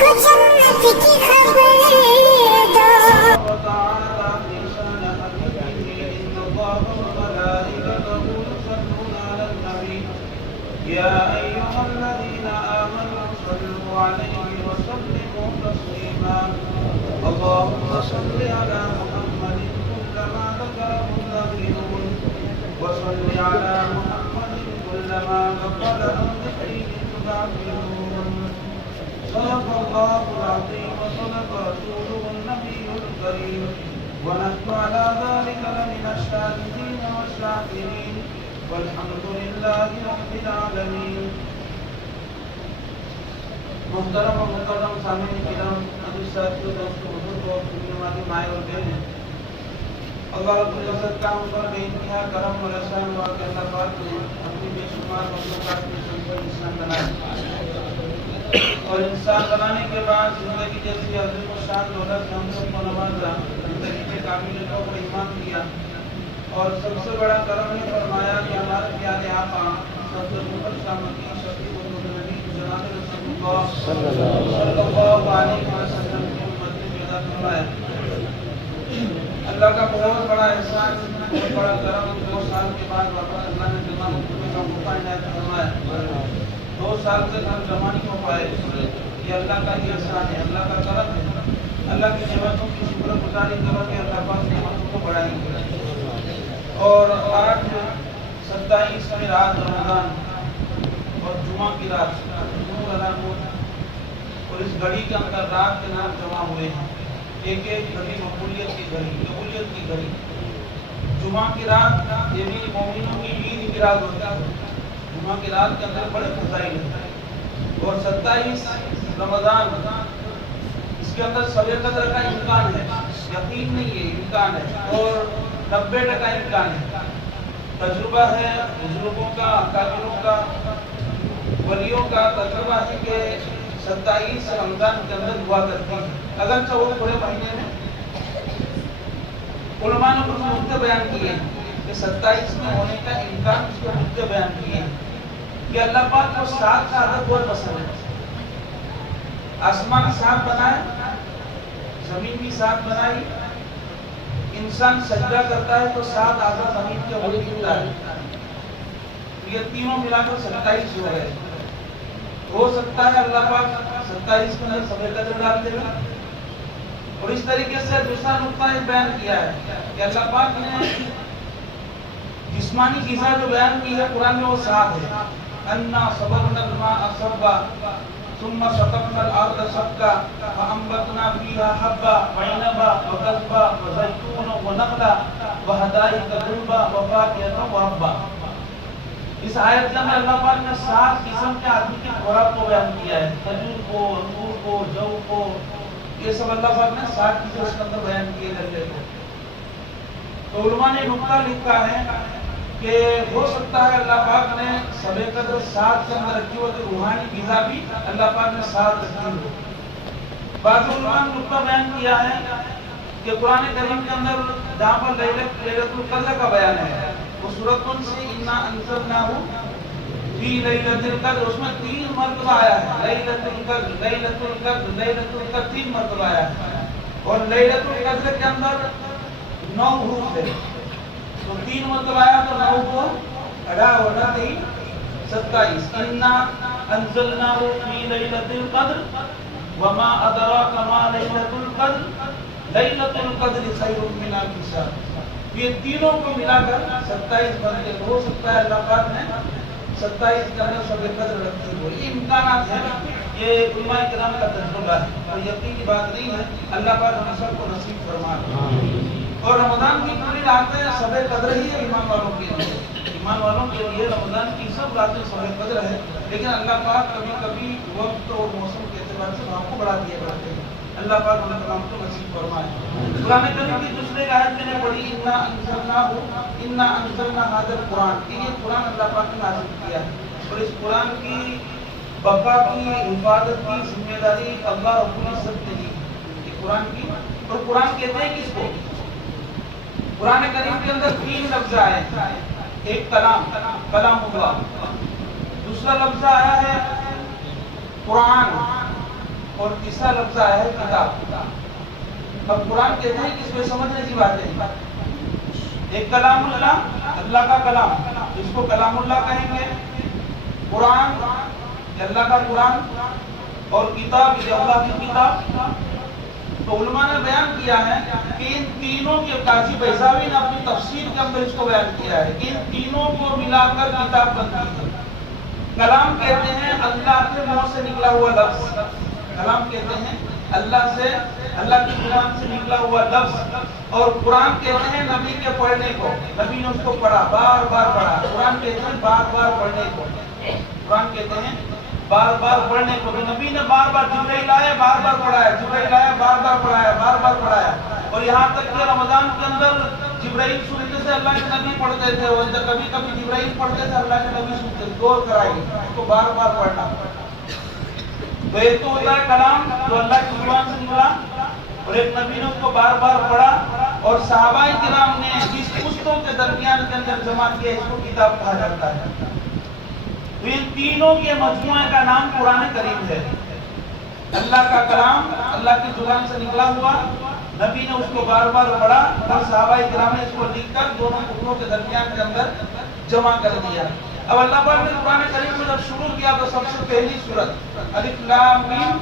کو جنت کی خبر دو. وتعالى في شأن حبيبه إن الله وملائكته يصلون على النبي يا أيها الذين آمنوا صلوا عليه وسلموا تسليما اللهم صل على محمد كلما ذكره الذاكرون وصل على محمد كلما غفله ذكره الذاكرون صدق الله العظيم وصدق رسوله النبي الكريم ونحن على ذلك لمن الشاهدين والشاكرين والحمد لله رب العالمين. محترم و مکرم سامعین کرام، عزیز ساتھیو، دوستو، بزرگو، دنیا والی مائیں اور بہنیں، اللہ رب العزت کا ہم پر بے انتہا کرم اور احسان ہوا کہ اللہ پاک نے اپنی بے شمار مخلوقات میں سے انسان بنایا اور انسان بنانے کے بعد زندگی جیسی عظیم و شان دولت سے ہم سب کو نوازا، زندگی کے کامل طور پر ایمان دیا اور سب سے بڑا کرم یہ فرمایا کہ ہمارے پیارے آقا سب سے مفضل شامتی شفیع النبی جناب رسول اللہ صلی اللہ علیہ وسلم کی امت میں پیدا فرمایا. اللہ کا بہت بڑا احسان، بہت بڑا کرم، 2 سال کے بعد واپس اللہ نے تمام حکومت کا موقع عنایت فرمایا. 2 سال سے ہم جمع نہیں ہو پائے. یہ اللہ کا ہی احسان ہے، اللہ کا کرم ہے. اللہ کی نعمتوں کی شکر گزاری کرو کہ اللہ پاک نعمتوں کو بڑھائیں گے. اور آج 27 رات رمضان اور جمعہ کی رات نور علی نور، اور اس گھڑی کے اندر رات کے نام جمع ہوئے ہیں. ایک ایک گھڑی مقبولیت کی گھڑی، قبولیت کی گھڑی. جمعہ کی رات یہ بھی مومنوں کی عید کی رات ہوتی ہے. جمعہ کی رات کے اندر بڑے فضائل ہیں. اور 27 رمضان اس کے اندر سوے قدر کا امکان ہے، یقین نہیں ہے، امکان ہے. اور 90% امکان ہے. تجربہ ہے بزرگوں کا، اکابروں کا، ولیوں کا تجربہ ہے کہ 27 رمضان کے اندر ہوا کرتی ہے. اگرچہ وہ پورے مہینے میں علماء نے کچھ نقطے بیان کیے ہیں کہ 27 میں ہونے کا امکان، اس کے نقطے بیان کیے ہیں کہ اللہ پاک کو 7 کا عدد بہت پسند ہے. آسمان 7 بنائے، زمین بھی 7 بنائی. انسان سجدہ کرتا ہے تو 7 اعضاء زمین کے اوپر گرتا ہے. یہ تینوں ملا کر 27 ہو گئے. ہو سکتا ہے اللہ پاک 27 کے اندر سوے قدر ڈال دے گا. اور اس طریقے سے دوسرا نقطہ یہ بیان کیا ہے کہ اللہ پاک نے جسمانی غذا جو بیان کی ہے قرآن میں وہ 7 ہے. انا صببنا الماء صبا ثم شققنا الارض شقا فانبتنا فيها حبا وعنبا وقضبا وزيتونا ونخلا وحدائق غلبا وفاكهة وهبا. اس آیت میں اللہ پاک نے 7 قسم کے آدمی کی خوراک کو بیان کیا ہے. کھجور کو، انگور کو، جو کو، یہ سب اللہ پاک نے 7 چیزیں اس کے اندر بیان کیے گئے کو. تو علماء نے نقطہ لکھا ہے کہ ہو سکتا ہے اللہ پاک نے سوے قدر 7 کے اندر رکھی ہو تو روحانی غذا بھی اللہ پاک نے 7 رکھی ہو. بعض علماء نے نقطہ بیان کیا ہے کہ قرآن کریم کے اندر جہاں پر لیلۃ القدر کا بیان ہے وہ سورۃ سے انا انزلناہ فی لیلۃ القدر، اس میں 3 مرتبہ آیا ہے. لیلۃ القدر، لیلۃ القدر، لیلۃ القدر 3 مرتبہ آیا ہے. اور لیلۃ القدر کے اندر 9 حروف ہے. تو 3 مرتبہ آیا تو 9 کو 18 اور 3 27. انا انزلناہ فی لیلۃ القدر وما ادراک ما لیلۃ القدر لیلۃ القدر خیر من الف شہر. یہ تینوں کو ملا کر 27 بنتے. ہو سکتا ہے اللہ پاک نے 27 کے اندر سوے قدر رکھی ہو. یہ امکانات ہیں، یہ علماء کرام کا تجربہ ہے اور یقینی بات نہیں ہے. اللہ پاک ہم سب کو نصیب فرمائے. اور رمضان کی پوری راتیں سوے قدر ہی ہے ایمان والوں کے لیے. ایمان والوں کے لیے رمضان کی سب راتیں سوے قدر ہے. لیکن اللہ پاک کبھی کبھی وقت اور موسم کے اعتبار سے وہاں کو بڑھا دیا کرتے ہیں. اللہ پاک ہمیں تمام کو نصیب فرمائے. قرآن کریم کی دوسرے آیت میں نے پڑھی انا انزلنا ھذا القرآن، کہ یہ قرآن اللہ پاک نے نازل کیا ہے. اور اس قرآن کی بقا کی، حفاظت کی ذمہ داری اللہ رب العزت نے دی. یہ قرآن کی، اور قرآن کہتے ہیں کس کو؟ قرآن کریم کے اندر 3 لفظ آئے ہیں. ایک کلام، کلام اللہ. دوسرا لفظ آیا ہے قرآن، اور تیسرا لفظ آیا ہے کتاب. اب قرآن کہتے ہیں کہ اس میں سمجھنے کی بات ہے. ایک کلام اللہ، اللہ کا کلام، اس کو کلام اللہ کہیں گے. قرآن اللہ کا قرآن، اور کتاب یہ اللہ کی کتاب. تو علماء نے بیان کیا ہے کہ ان تینوں کے قاضی بیضاوی نے اپنی تفسیر کے اندر اس کو بیان کیا ہے کہ ان تینوں کو ملا کر کتاب بنتی ہے. کلام کہتے ہیں اللہ کے منہ سے نکلا ہوا لفظ. کلام کہتے ہیں اللہ سے، اللہ کی زبان سے نکلا ہوا لفظ. اور قرآن کہتے ہیں نبی کے پڑھنے کو، نبی نے اس کو پڑھا، بار بار پڑھا. قرآن کہتے ہیں بار بار پڑھنے کو. قرآن کہتے ہیں بار بار پڑھنے کو. تو نبی نے بار بار جبرائیل آئے بار بار پڑھایا، جبرائیل آیا بار بار پڑھایا، بار بار پڑھایا. اور یہاں تک کہ رمضان کے اندر جبرائیل سنتے تھے، اللہ کے نبی پڑھتے تھے. اور کبھی کبھی جبرائیل پڑھتے تھے، اللہ کے نبی سنتے تھے. غور کرائیے اس کو بار بار پڑھنا. تو ایک تو ہوتا ہے کلام جو اللہ کی زبان سے نکلا، اور ایک نبی نے اس کو بار بار پڑھا، اور صحابہ کرام نے جس پشتوں کے درمیان کے اندر جمع کیا اس کو کتاب کہا جاتا ہے. تو ان تینوں کے مجموعے کا نام قرآن کریم ہے. اللہ کا کلام، اللہ کی زبان سے نکلا ہوا، نبی نے اس کو بار بار پڑھا، اور صحابہ کرام نے اس کو لکھ کر دونوں ٹکڑوں کے درمیان کے اندر جمع کر دیا. اب اللہ پاک نے قرآن کریم میں جب شروع کیا تو سب سے پہلی سورت الف لام میم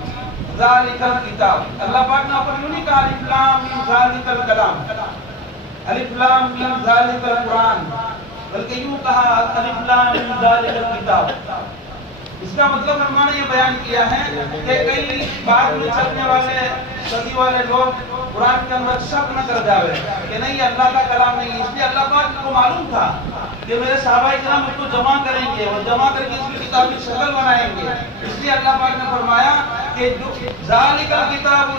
ذالک الکتاب. اللہ پاک نے اوپر یوں نہیں کہا الف لام میم ذالک الکلام، الف لام میم ذالک القرآن، بلکہ یوں کہا الف لام میم ذالک الکتاب. اس کا مطلب علماء نے یہ بیان کیا ہے کہ کئی بعد میں چلنے والے صدی والے لوگ قرآن کے اندر شک نہ کر جاوے کہ نہیں یہ اللہ کا کلام نہیں ہے. اس لیے اللہ پاک کو معلوم تھا کہ میرے صحابہ کرام اس کو جمع کریں گے اور جمع کر کے اس کی کتابی شکل بنائیں گے. اس لیے اللہ پاک نے فرمایا کہ جو ذالک الکتاب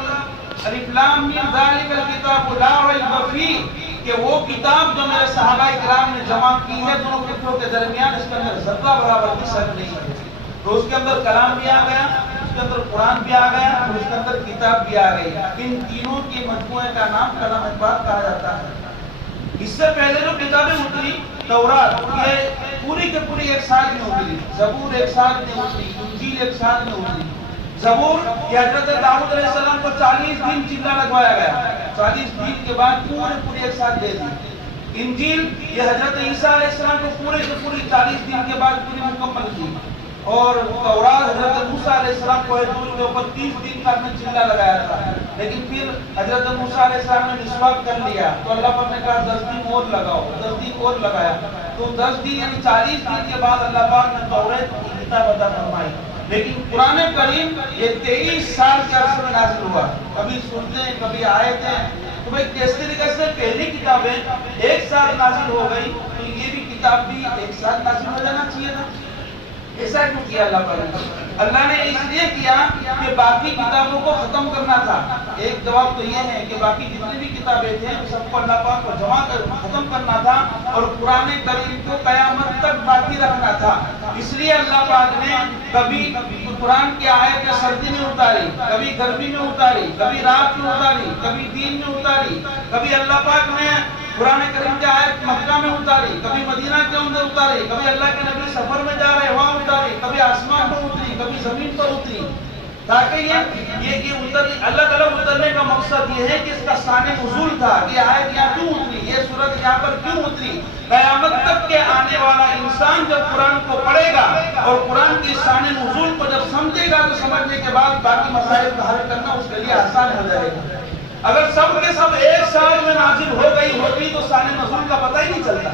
الف لام میم ذالک الکتاب لا ریب فیہ، کہ وہ کتاب جو میرے صحابہ کرام نے جمع کی ہے دونوں ٹکڑوں کے درمیان، اس کے اندر ذرہ برابر بھی شک نہیں ہے. تو اس کے اندر کلام بھی آ گیا، اس کے اندر قرآن بھی آ گیا، اور اس کے اندر کتاب بھی آ گئی. ان تینوں کے مجموعے کا نام کلام پاک کہا جاتا ہے. اس سے پہلے جو کتابیں اتری تورات یہ پوری کے پوری ایک ساتھ میں اتری. زبور ایک ساتھ میں اتری، انجیل ایک ساتھ میں اتری. زبور کہ حضرت داؤد علیہ السلام کو 40 دن چلہ لگوایا گیا، 40 دن کے بعد پورے ایک ساتھ دے دی. انجیل یہ حضرت عیسیٰ علیہ السلام کو پورے کے پوری 40 دن کے بعد پوری مکمل کی. اور تورات حضرت موسیٰ علیہ السلام کو دور کے اوپر 30 دن کا میں چلہ لگایا تھا، لیکن پھر حضرت موسیٰ علیہ السلام نے مسواک کر لیا تو اللہ پاک نے کہا 10 دن اور لگاؤ، 10 دن اور لگایا. تو 10 دن یعنی 40 دن کے بعد اللہ پاک نے تورات کی کتاب عطا فرمائی. لیکن قرآن کریم یہ 23 سال کے عرصے میں نازل ہوا. کبھی سنتے ہیں کبھی آیتیں. تو بھائی کس طریقے سے پہلی کتابیں ایک ساتھ نازل ہو گئی تو یہ بھی کتاب بھی ایک ساتھ نازل ہو جانا چاہیے تھا. ایسا کیوں کیا اللہ تعالیٰ نے؟ اللہ نے اس لیے کیا کہ باقی کتابوں کو ختم کرنا تھا. ایک جواب تو یہ ہے کہ باقی جتنی بھی کتابیں تھے سب کو اللہ پاک کو جمع کر ختم کرنا تھا اور قرآن کریم کو قیامت تک باقی رکھنا تھا. اس لیے اللہ پاک نے کبھی قرآن کی آیتیں سردی میں اتاری، کبھی گرمی میں اتاری، کبھی رات میں اتاری، کبھی دن میں اتاری. کبھی اللہ پاک نے قرآن کریم کی آیت مکہ میں اتاری، کبھی مدینہ کے اندر اتاری، کبھی اللہ کے نبی سفر میں جا رہے وہاں اتاری، کبھی آسمان پر اتری، کبھی زمین پر اتری. تاکہ یہ الگ الگ اترنے کا مقصد یہ ہے کہ اس کا شان نزول تھا کہ آیت یہاں کیوں اتری، یہ سورت یہاں پر کیوں اتری. قیامت تک کے آنے والا انسان جب قرآن کو پڑھے گا اور قرآن کی شان نزول کو جب سمجھے گا تو سمجھنے کے بعد باقی مسائل کا حل کرنا اس کے لیے آسان ہو جائے گا. اگر سب کے سب ایک سال میں نازل ہو گئی ہوتی تو شان نزول کا پتہ ہی نہیں چلتا.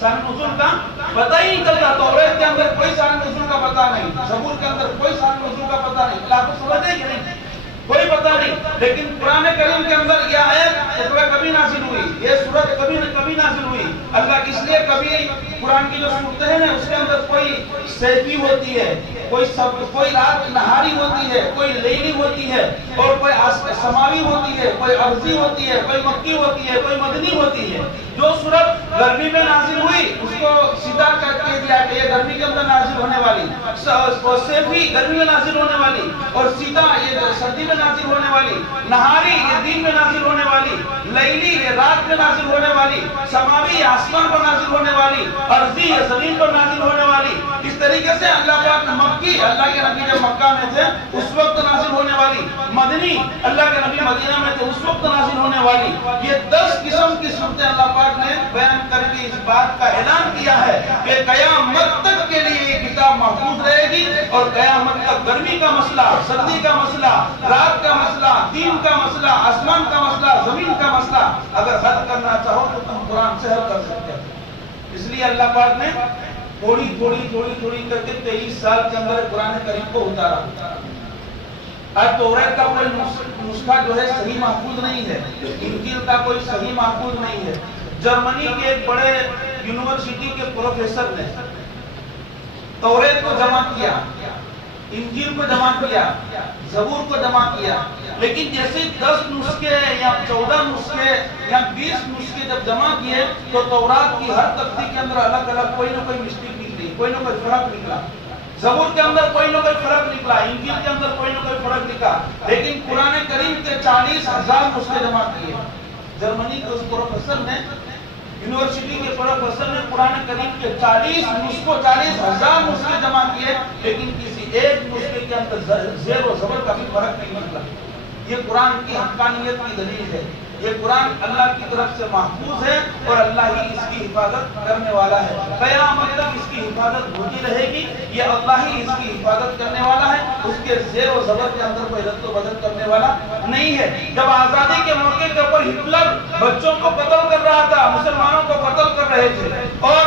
شان نزول کا پتہ ہی نہیں چلتا. توریت کے اندر کوئی شان نزول کا پتہ نہیں، زبور کے اندر کوئی شان نزول کا پتہ نہیں. اللہ کو سمجھے کہ نہیں کوئی پتہ نہیں. لیکن قرآن کریم کے اندر یہ آیت کبھی نازل ہوئی، یہ سورت کبھی نازل ہوئی. اللہ اس لیے کبھی قرآن کی جو صورتیں ہیں اس کے اندر کوئی سیفی ہوتی ہے، کوئی رات نہاری ہوتی ہے، کوئی لیلی ہوتی ہے، اور کوئی سماوی ہوتی ہے، کوئی ارضی ہوتی ہے، کوئی مکی ہوتی ہے، کوئی مدنی ہوتی ہے. جو سورت گرمی میں نازل ہوئی اس کو سیدھا کر کے دیا کہ یہ گرمی کے اندر نازل ہونے والی، سیفی گرمی میں نازل ہونے والی، اور سیدھا یہ سردی میں نازل ہونے والی، نہاری یہ دن میں نازل ہونے والی، لیلی یہ رات میں نازل ہونے والی، سماوی آسمان پر نازل ہونے والی، ارضی یہ زمین پر نازل ہونے والی. والی. اس طریقے سے اللہ پاک نے مکی، اللہ کے نبی جب مکہ میں تھے اس وقت نازل ہونے والی، مدنی اللہ کے نبی مدینہ میں تھے اس وقت نازل ہونے والی، یہ 10 قسم کی صورتیں اللہ پاک نے بیان کر کے اس بات کا اعلان کیا ہے کہ قیامت تک کے لیے یہ کتاب محفوظ رہے گی، اور قیامت تک گرمی کا مسئلہ، سردی کا مسئلہ، رات کا مسئلہ، دین کا مسئلہ، آسمان کا مسئلہ، زمین کا مسئلہ اگر حل کرنا چاہو تو تم قرآن سے حل کر سکتے ہو. اس لیے اللہ پاک نے تھوڑی کر کے 23 سال کے اندر قرآن کریم کو اتارا. اب توریت کا کوئی نسخہ جو ہے صحیح محفوظ نہیں ہے، انجیل کا کوئی صحیح محفوظ نہیں ہے. جرمنی کے ایک بڑے یونیورسٹی کے پروفیسر نے توریت کو جمع کیا، انجیل کو جمع کیا، زبور کو جمع کیا، لیکن جیسے 10 نسخے یا 14 نسخے یا 20 نسخے جب جمع کیے تو تورات کی ہر تختی کے اندر الگ الگ کوئی نہ کوئی مسٹیک نکلی، کوئی نہ کوئی فرق نکلا. زبور کے اندر کوئی نہ کوئی فرق نکلا، انجیل کے اندر کوئی نہ کوئی فرق نکلا. لیکن قرآن کریم کے 40,000 نسخے جمع کیے. جرمنی کے اس پروفیسر نے، یونیورسٹی کے پروفیسر نے قرآن کریم کے 40,000 نسخے جمع کیے، لیکن کسی ایک نسخے کے اندر زیر و زبر کا بھی فرق نہیں نکلا. یہ قرآن کی حقانیت کی دلیل ہے. یہ قرآن اللہ کی طرف سے محفوظ ہے اور اللہ ہی اس کی حفاظت کرنے والا ہے. قیامت تک اس کی حفاظت ہوتی رہے گی. یہ اللہ ہی اس کی حفاظت کرنے والا ہے. اس کے زیر و زبر کے اندر کوئی رد و بدل کرنے والا نہیں ہے. جب آزادی کے موقع کے اوپر ہٹلر بچوں کو قتل کر رہا تھا، مسلمانوں کو قتل کر رہے تھے اور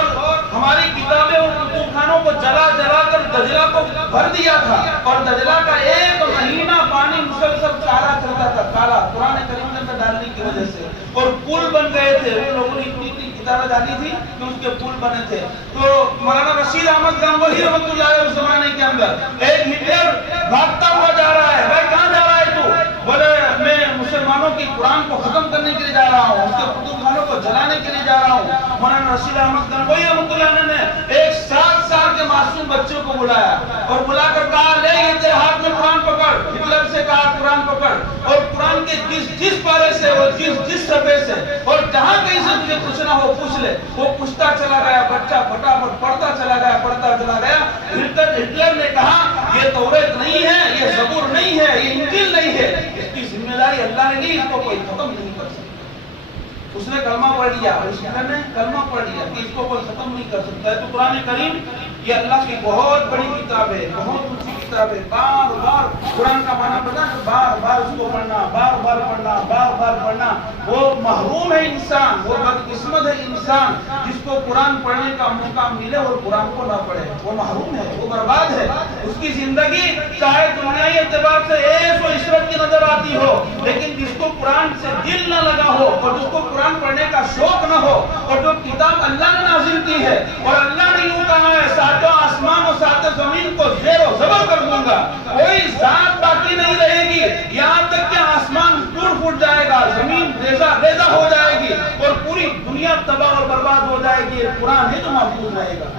ہماری کتابیں اور کتب خانوں کو جلا کر دجلہ کو بھر دیا تھا، اور دجلہ کا 1 مہینہ پانی مسلسل کالا چلتا تھا، کالا قرآن کریم کے اندر ڈالنے کی وجہ سے، اور پل بن گئے تھے. ان لوگوں نے اتنی کتابیں ڈالی تھی کہ اس کے پل بنے تھے. تو مولانا رشید احمد گنگوہی رحمۃ اللہ علیہ اس زمانے کے اندر ایک ہٹلر بھاگتا ہوا جا رہا ہے. بھائی کہاں جا رہا ہے تو؟ بولے میں مسلمانوں کی قرآن کو ختم کرنے کے لیے جا رہا ہوں، اس کے کتب خانوں کو جلانے کے لیے جا رہا ہوں. مولانا رشید احمد گنگوہی رحمۃ اللہ علیہ نے ایک 7 سال کے معصوم بچے کو بلایا اور بلا کر کہا لے یہ تیرے ہاتھ میں قرآن پکڑ. ہٹلر سے کہا قرآن پکڑ، اور قرآن کے جس پارے سے اور جس صفحے سے اور جہاں کہیں سے تجھے پوچھنا ہو پوچھ لے. وہ پوچھتا چلا گیا، بچہ فٹافٹ پڑھتا چلا گیا. ہٹلر نے کہا یہ توریت نہیں ہے، یہ زبور نہیں ہے، یہ انجیل نہیں ہے، اس کی ذمہ داری اللہ نے لی، اس کو کوئی ختم نہیں کر سکتا. اس نے کلمہ پڑھ لیا اور اس نے کلمہ پڑھ لیا کہ اس کو کوئی ختم نہیں کر سکتا ہے. تو قرآن کریم یہ اللہ کی بہت بڑی کتاب ہے، بہت اونچی کتاب ہے. بار بار قرآن کا معنی پتا ہے، بار بار اس کو پڑھنا، بار بار پڑھنا. وہ محروم ہے انسان، وہ بدقسمت ہے انسان جس کو قرآن پڑھنے کا موقع ملے اور قرآن کو نہ پڑھے. وہ محروم ہے، وہ برباد ہے. اس کی زندگی چاہے دنیائی اعتبار سے عیش و عشرت کی نظر آتی ہو، لیکن جس کو قرآن سے دل نہ لگا ہو اور جس کو قرآن پڑھنے کا شوق نہ ہو، اور جو کتاب اللہ نے نازل کی ہے اور اللہ نے یوں کہا ہے 7 آسمان اور 7 زمین کو زیر و زبر کر دوں گا، کوئی ذات باقی نہیں رہے گی یہاں تک کہ آسمان ٹوٹ پھوٹ جائے گا، زمین ریزہ ہو جائے گی اور پوری دنیا تباہ اور برباد ہو جائے گی. یہ قرآن ہے جو محفوظ رہے گا.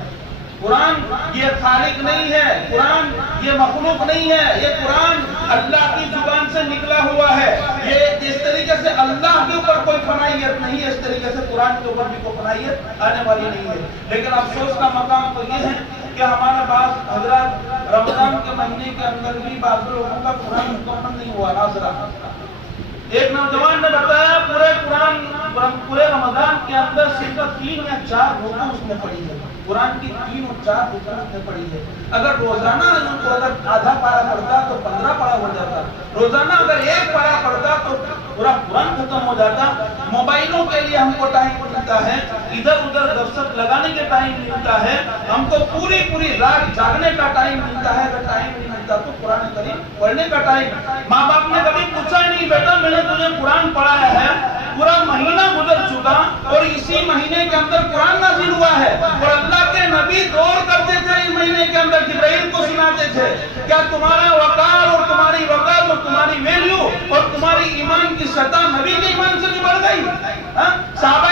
قرآن یہ خالق نہیں ہے، قرآن یہ مخلوق نہیں ہے، یہ قرآن اللہ کی زبان سے نکلا ہوا ہے. یہ اس طریقے سے اللہ کے اوپر کوئی فنائیت نہیں ہے، اس طریقے سے قرآن کے اوپر بھی کوئی فنائیت آنے والی نہیں ہے. لیکن افسوس کا مقام تو یہ ہے کہ ہمارے بعض حضرات رمضان کے مہینے کے اندر بھی بعض لوگوں کا قرآن مکمل نہیں ہوا. ناظرہ ایک نوجوان نے بتایا پورے رمضان کے اندر صرف 3 یا 4 رکوع اس نے پڑھی ہے. قرآن کی 3 اور 4 رکوع اس نے پڑھی ہے. اگر روزانہ اگر آدھا پارا پڑھتا تو 15 پارا ہو جاتا. روزانہ اگر 1 پارا پڑھتا تو پورا قرآن ختم ہو جاتا. موبائلوں کے لیے ہم کو ٹائم ملتا ہے، ادھر ادھر دستک لگانے کے ٹائم ملتا ہے، ہم کو پوری رات جاگنے کا ٹائم ملتا ہے. اگر ٹائم نہیں ملتا تو قرآن کریم پڑھنے کا ٹائم. ماں باپ نے کبھی پوچھا ہی نہیں بیٹا میں نے تجھے قرآن پڑھایا ہے، پورا مہینہ گزر چکا اور اسی مہینے کے اندر قرآن نازل ہوا ہے اور اللہ کے نبی دور کرتے تھے اس مہینے کے اندر، جبرائیل کو سناتے تھے. کیا تمہارا وقار اور تمہاری وقار اور تمہاری ویلیو اور تمہاری ایمان کی سطح نبی کے ایمان سے بھی بڑھ گئی؟ صحابہ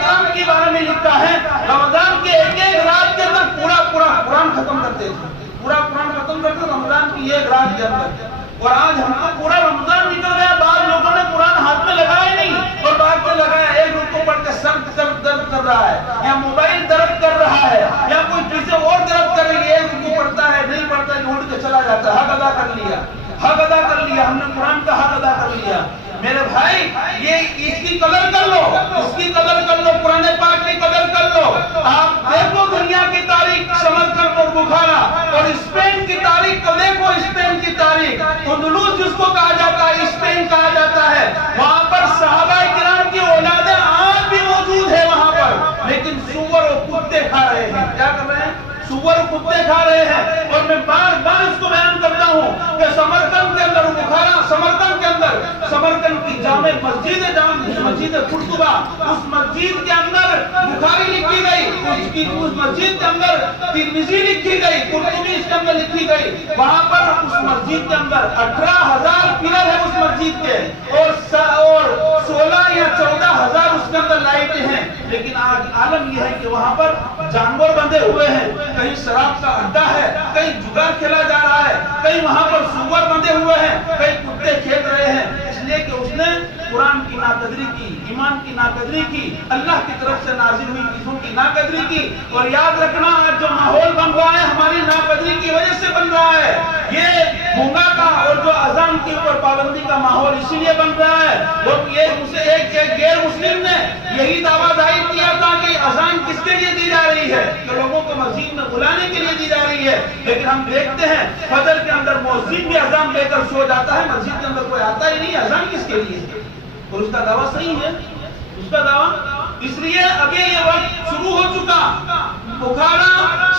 کرام کے بارے میں لکھا ہے رمضان کے ایک رات کے اندر پورا قرآن ختم کرتے تھے. پورا قرآن ختم کرتے رمضان کی 1 رات کے اندر. اور آج ہم کو پورا رمضان نکل گیا، بعض لوگوں نے قرآن ہاتھ میں لگایا نہیں اور بعد میں لگایا. ایک رکوع پڑھ کے سر درد کر رہا ہے یا موبائل درد کر رہا ہے یا کوئی جاتا ہے، حق ادا کر لیا، حق ادا کر لیا، ہم نے قرآن کا حق ادا کر لیا۔ میرے بھائی یہ اس کی قدر کر لو، اس کی قدر کر لو، قرآن پاک کی قدر کر لو۔ آپ دیکھو دنیا کی تاریخ، سمرقند اور بخارا اور اسپین کی تاریخ کو دیکھو، اسپین کی تاریخ، اندلس جس کو کہا جاتا ہے، اسپین کہا جاتا ہے، وہاں پر صحابہ کرام کی اولادیں آج بھی موجود ہے وہاں پر، لیکن سور اور کتے کھا رہے ہیں۔ کیا کر رہے ہیں؟ سور کتے کھا رہے ہیں۔ اور میں بار بار اس کو بیان کرتا ہوں کہ سمرقند کے اندر، بخارا سمرقند کے اندر، سمرقند کی جامع مسجد قرطبہ، اس مسجد کے اندر بخاری لکھی گئی، اس مسجد کے اندر ترمذی لکھی گئی، قرطبی اس کے اندر لکھی گئی۔ وہاں پر اس مسجد کے اندر 18,000 پلر ہے اس مسجد کے، اور 16 یا 14,000 اس کے اندر لائٹیں ہیں، لیکن آج عالم یہ ہے کہ وہاں پر جانور بندھے ہوئے ہیں، کہیں شراب کا اڈا ہے، کہیں جگار کھیلا جا رہا ہے، کہیں وہاں پر سور بندھے ہوئے ہیں، کہیں کتے کھیل رہے ہیں، اس لیے کہ اس نے قرآن کی ناقدری کی، ایمان کی ناقدری کی، اللہ کی طرف سے نازل ہوئی چیزوں کی ناقدری کی۔ اور یاد رکھنا آج جو ماحول بن رہا ہے ہماری ناقدری کی وجہ سے بن رہا ہے، یہ گونگا کا اور جو اذان کے اوپر پابندی کا ماحول اسی لیے بن رہا ہے۔ اور ایک غیر مسلم نے یہی دعویٰ ظاہر کیا تھا کہ اذان کس کے لیے دی جا رہی ہے، کہ لوگوں کو مسجد میں بلانے کے لیے دی جا رہی ہے، لیکن ہم دیکھتے ہیں فجر کے اندر مؤذن بھی اذان لے کر سو جاتا ہے، مسجد کے اندر کوئی آتا ہی نہیں، اذان کس کے لیے ہے؟ اور اس کا دعویٰ صحیح ہے، اس کا دعویٰ۔ اس لیے ابھی یہ وقت شروع ہو چکا، بخارا،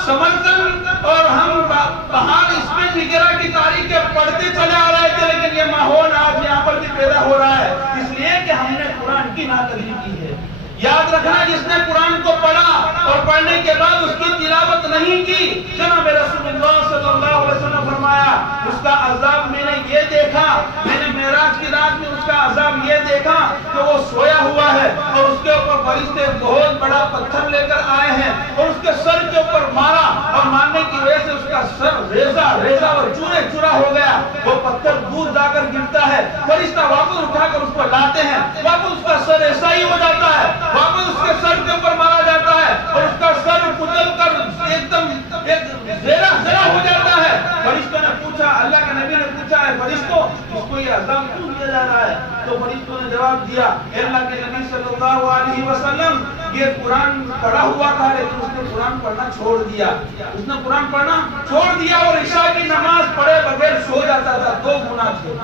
سمرقند اور ہم پہاڑ اسپین وغیرہ کی تاریخیں پڑھتے چلے آ رہے تھے، لیکن یہ ماحول آج یہاں پر بھی پیدا ہو رہا ہے، اس لیے کہ ہم نے قرآن کی ناقدری کی ہے۔ یاد رکھنا جس نے قرآن کو پڑھا اور پڑھنے کے بعد اس کی تلاوت نہیں کی، جناب رسول اللہ صلی اللہ علیہ وسلم فرمایا اس کا عذاب میں نے یہ دیکھا، میں نے معراج کی رات میں اس کا عذاب یہ دیکھا کہ وہ سویا ہوا ہے اور اس کے اوپر فرشتے بہت بڑا پتھر لے کر آئے ہیں اور اس کے سر کے اوپر مارا، اور مارنے کی وجہ سے اس کا سر ریزہ اور چورے چورا ہو گیا، وہ پتھر دور جا کر گرتا ہے، فرشتہ واپس اٹھا کر اس کو لاتے ہیں، واپس اس کا سر ایسا ہی ہو جاتا ہے، واپس اس کے سر کے اوپر مارا جاتا ہے اور اس کا سر کچل کر ایک دم زیرہ ہو جاتا ہے۔ فرشتوں نے پوچھا، اللہ کے نبی نے پوچھا ہے فرشتوں اس کو یہ عذاب کیوں دیا جا رہا ہے؟ تو فرشتوں نے جواب دیا، اے اللہ کے نبی صلی اللہ علیہ وسلم یہ قرآن پڑھا ہوا تھا لیکن اس نے قرآن پڑھنا چھوڑ دیا، اس نے قرآن پڑھنا چھوڑ دیا اور عشاء کی نماز پڑھے بغیر سو جاتا تھا، 2 گناہ تھے،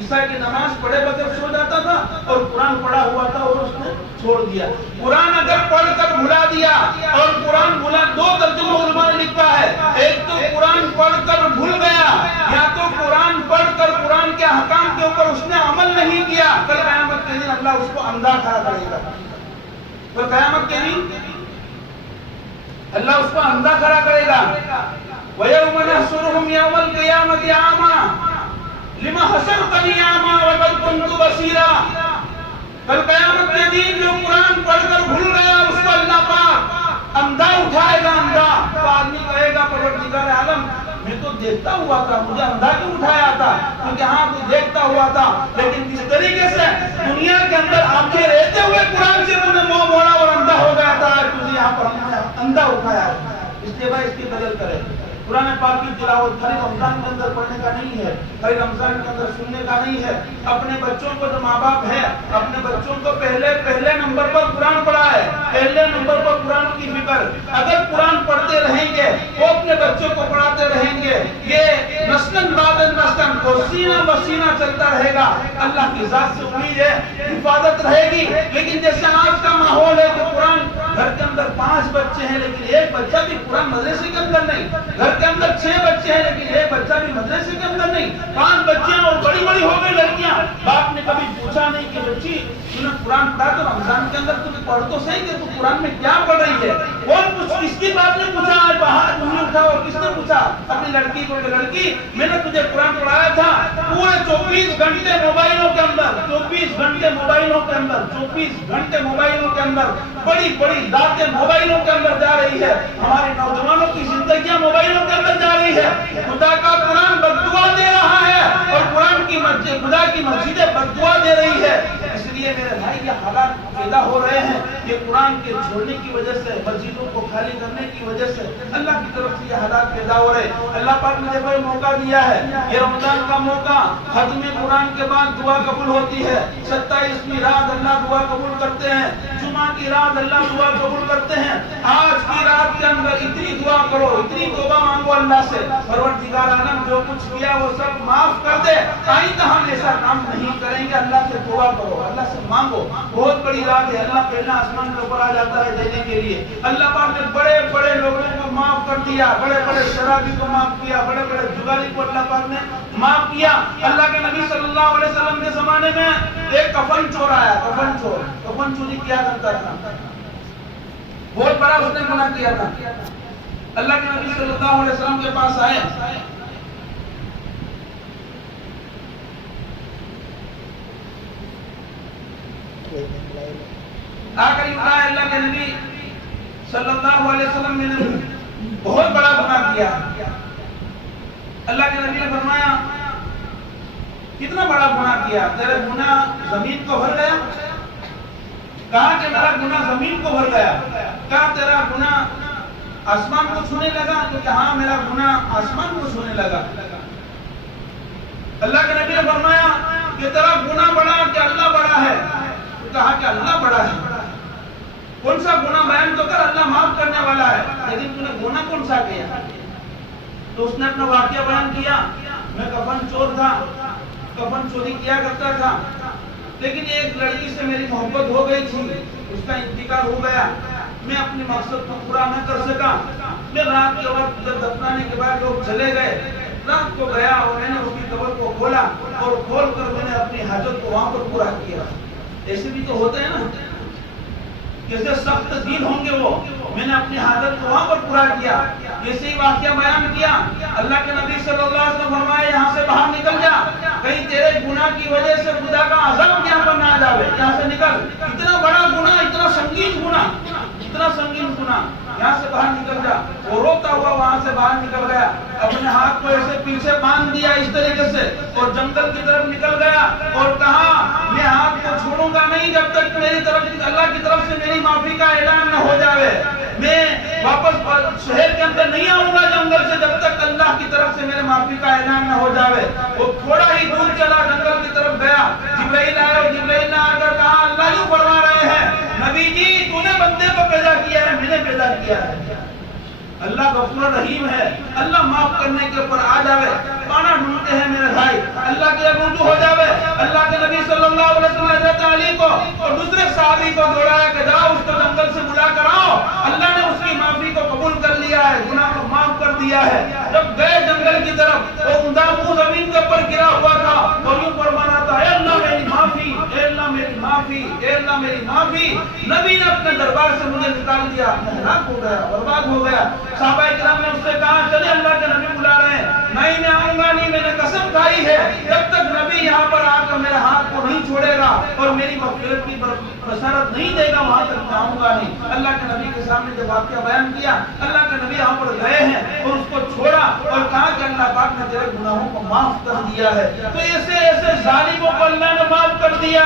عشاء کی نماز پڑھے بغیر سو جاتا تھا اور قرآن پڑھا ہوا تھا اور اس نے چھوڑ دیا۔ قرآن اگر پڑھ کر بھلا دیا، اور قرآن بھلا، 2 ترجمہ علماء نے لکھا ہے، ایک تو قرآن پڑھ کر بھول گیا، یا تو قرآن پڑھ کر قرآن کے احکام کے اوپر اس نے عمل نہیں کیا، کل قیامت کے دن اللہ اس کو اندھا کھڑا کرے گا، کل قیامت کے دن اللہ اس کو اندھا کھڑا کرے گا۔ وَيَوْمَ نَحْشُرُهُمْ يَوْمَ الْقِيَامَةِ أَعْمَىٰ لِمَ حَشَرْتَنِي أَعْمَىٰ وَقَدْ كُنتُ بَصِيرًا۔ کل قیامت کے دن جو قرآن پڑھ کر بھول گیا اس کو اللہ پاک اندھا اٹھائے گا، اندھا۔ تو آدمی کہے گا پروردگار عالم میں تو دیکھتا ہوا تھا، مجھے اندھا کیوں اٹھایا تھا؟ کیونکہ ہاں تو دیکھتا ہوا تھا، لیکن کس طریقے سے دنیا کے اندر آنکھیں رہتے ہوئے قرآن سے تم نے منہ موڑا اور اندھا ہو گیا تھا، تجھے یہاں پر ہم نے اندھا اٹھایا ہے۔ اس لیے بھائی اس کی قدر کرے۔ قرآن پاک کی تلاوت خالی رمضان کے اندر پڑھنے کا نہیں ہے، خالی رمضان کے اندر سننے کا نہیں ہے۔ اپنے بچوں کو جو ماں باپ ہے، اپنے بچوں کو پہلے نمبر پر قرآن پڑھا ہے، پہلے نمبر پر قرآن کی فکر۔ اگر قرآن پڑھتے رہیں گے، وہ اپنے بچوں کو پڑھاتے رہیں گے، یہ نسلاً بعد نسلاً اور سینہ بسینہ چلتا رہے گا۔ اللہ کی ذات سے امید ہے حفاظت رہے گی۔ لیکن جیسے آج کا ماحول ہے کہ قرآن گھر کے اندر 5 بچے ہیں لیکن ایک بچہ بھی قرآن مدرسے کے اندر نہیں، گھر کے اندر 6 بچے ہیں لیکن ایک بچہ بھی مدرسے کے اندر نہیں، 5 بچیاں اور بڑی بڑی ہو گئی لڑکیاں، باپ نے کبھی پوچھا نہیں کہ بچی تم نے قرآن پڑھا تو رمضان کے اندر تمہیں پڑھ تو صحیح کہ تو قرآن میں کیا پڑھ رہی ہے؟ کون کس کی بات نے پوچھا ہے؟ باہر تمہیں اٹھا اور کس نے پوچھا؟ اپنی لڑکی کو کہ لڑکی میں نے تجھے قرآن پڑھایا تھا، پورے 24 گھنٹے موبائلوں کے اندر، 24 گھنٹے موبائلوں کے اندر، 24 گھنٹے موبائلوں کے اندر، بڑی بڑی باتیں موبائلوں کے اندر جا رہی ہے، ہمارے نوجوانوں کی زندگیاں موبائلوں کے اندر جا رہی ہے۔ خدا کا قرآن بددعا دے رہا ہے اور قرآن کی مسجد، خدا کی مسجدیں بددعا دے رہی ہے۔ اس لیے میرے بھائی یہ حالات پیدا ہو رہے ہیں کہ قرآن کے چھوڑنے کی وجہ سے مسجدوں کو خالی کرنے کی وجہ سے اللہ کی طرف سے یہ حالات پیدا ہو رہے. اللہ پاک نے دیکھو موقع دیا ہے, یہ رمضان کا موقع, ختم قرآن کے بعد دعا قبول ہوتی ہے. 27ویں رات اللہ دعا قبول کرتے ہیں, جمعہ کی رات اللہ دعا قبول کرتے ہیں. آج کی رات کے اندر اتنی دعا کرو, اتنی توبہ مانگو اللہ سے, پروردگار عالم جو کچھ کیا وہ سب معاف کر دے. آئندہ ہم ایسا کام نہیں کریں گے. اللہ سے توبہ کرو, اللہ سے مانگو. بہت بڑی رات ہے, اللہ پہلا آسمان کے اوپر آ جاتا ہے دینے کے لیے. اللہ پاک نے بڑے بڑے لوگوں کو معاف کر دیا, بڑے بڑے شرابی کو معاف کیا, بڑے بڑے جگاری کو اللہ پاک نے معاف کیا. اللہ کے نبی صلی اللہ علیہ وسلم کے زمانے میں ایک کفن چور آیا, کفن چوری کیا کرتا تھا, بہت بڑا اس نے گناہ کیا تھا. اللہ کے نبی صلی اللہ علیہ وسلم کے پاس آئے, آ کر اللہ کے نبی صلی اللہ علیہ وسلم نے بہت بڑا گناہ کیا. اللہ کے نبی نے فرمایا کتنا بڑا گناہ کیا, تیرے گناہ زمین کو بھر گیا. کہا کہ میرا گناہ زمین کو بھر گیا. کہا تیرا گناہ آسمان کو چھونے لگا, تو کہ ہاں میرا گناہ آسمان کو چھونے لگا. اللہ کے نبی نے فرمایا کہ تیرا گناہ بڑا کہ اللہ بڑا ہے. کہا کہ اللہ بڑا ہے. کون سا گناہ بیان تو کر, اللہ معاف کرنے والا ہے, لیکن تو نے گناہ کون سا کیا؟ تو اس نے اپنا واقعہ بیان کیا, میں کفن چور تھا, کفن چوری کیا کرتا تھا, لیکن ایک لڑکی سے میری محبت ہو گئی تھی, اس کا انتقال ہو گیا, میں اپنے مقصد کو پورا نہ کر سکا. میں رات کے وقت جب دفنانے کے بعد لوگ چلے گئے, رات کو گیا اور میں نے اس کی قبر کو کھولا, اور کھول کر میں نے اپنی حاجت کو وہاں پر پورا کیا. ایسے بھی تو ہوتے ہیں نا, جیسے سخت دل ہوں گے وہ, میں نے اپنی حاجت کو وہاں پر پورا کیا. جیسے ہی واقعہ بیان کیا, اللہ کے نبی صلی اللہ علیہ وسلم فرمایا یہاں سے باہر نکل جا, کہیں تیرے گناہ کی وجہ سے خدا کا عذاب یہاں پر نہ آ جاوے. یہاں سے نکل, اتنا بڑا گناہ, اتنا سنگین گناہ, اتنا سنگین گناہ, یہاں سے باہر نکل جا. وہ روتا ہوا وہاں سے باہر نکل گیا, اپنے ہاتھ کو ایسے پیچھے باندھ دیا اس طریقے سے, اور جنگل کی طرف نکل گیا, اور کہا میں ہاتھ کو چھوڑوں گا نہیں جب تک میری طرف, اللہ کی طرف سے میری معافی کا اعلان نہ ہو جاوے. میں واپس شہر کے اندر نہیں آؤں گا جنگل سے جب تک اللہ کی طرف سے میرے معافی کا اعلان نہ ہو جاوے. وہ تھوڑا ہی دور چلا, جنگل کی طرف گیا, جبرائیل آئے, اور جبرائیل نے آ کر کہا اللہ یوں فرما رہے ہیں نبی جی تو نے بندے کو پیدا کیا ہے, میں نے پیدا کیا ہے. اللہ غفور رحیم ہے, اللہ معاف کرنے کے اوپر آ جاوے. پانا ڈھونڈتے ہیں میرے بھائی, اللہ کے رجوع ہو جاوے. اللہ کے نبی صلی اللہ علیہ وسلم حضرت علی کو اور دوسرے صحابی کو دوڑایا کہ جاؤ اس کو جنگل سے بلا کر آؤ, اللہ نے اس کی معافی کو قبول کر لیا ہے, گناہ کو معاف کر دیا ہے. جب گئے جنگل کی طرف, وہ اوندا منہ زمین کے اوپر گرا ہوا تھا, اور یوں فرما رہا تھا اے اللہ میری معافی, اے اللہ میری معافی, اے اللہ میری معافی. نبی نے اپنے دربار سے مجھے نکال دیا, میں ہلاک ہو گیا, برباد ہو گیا. صحابہ کرام نے اس سے کہا چلے اللہ کے نبی بلا رہے ہیں. نہیں میں آؤں گا نہیں, میں نے قسم کھائی ہے جب تک نبی یہاں پر آ کر میرے ہاتھ کو نہیں چھوڑے گا اور میری مغفرت کی بشارت نہیں دے گا وہاں تک میں آؤں گا نہیں. اللہ کے نبی کے سامنے جب واقعہ بیان کیا, اللہ کے نبی یہاں پر گئے ہیں اور اس کو چھوڑا اور کہا کہ اللہ پاک نے تیرے گناہوں کو معاف کر دیا ہے. تو ایسے ایسے ظالموں کو اللہ نے معاف کر دیا.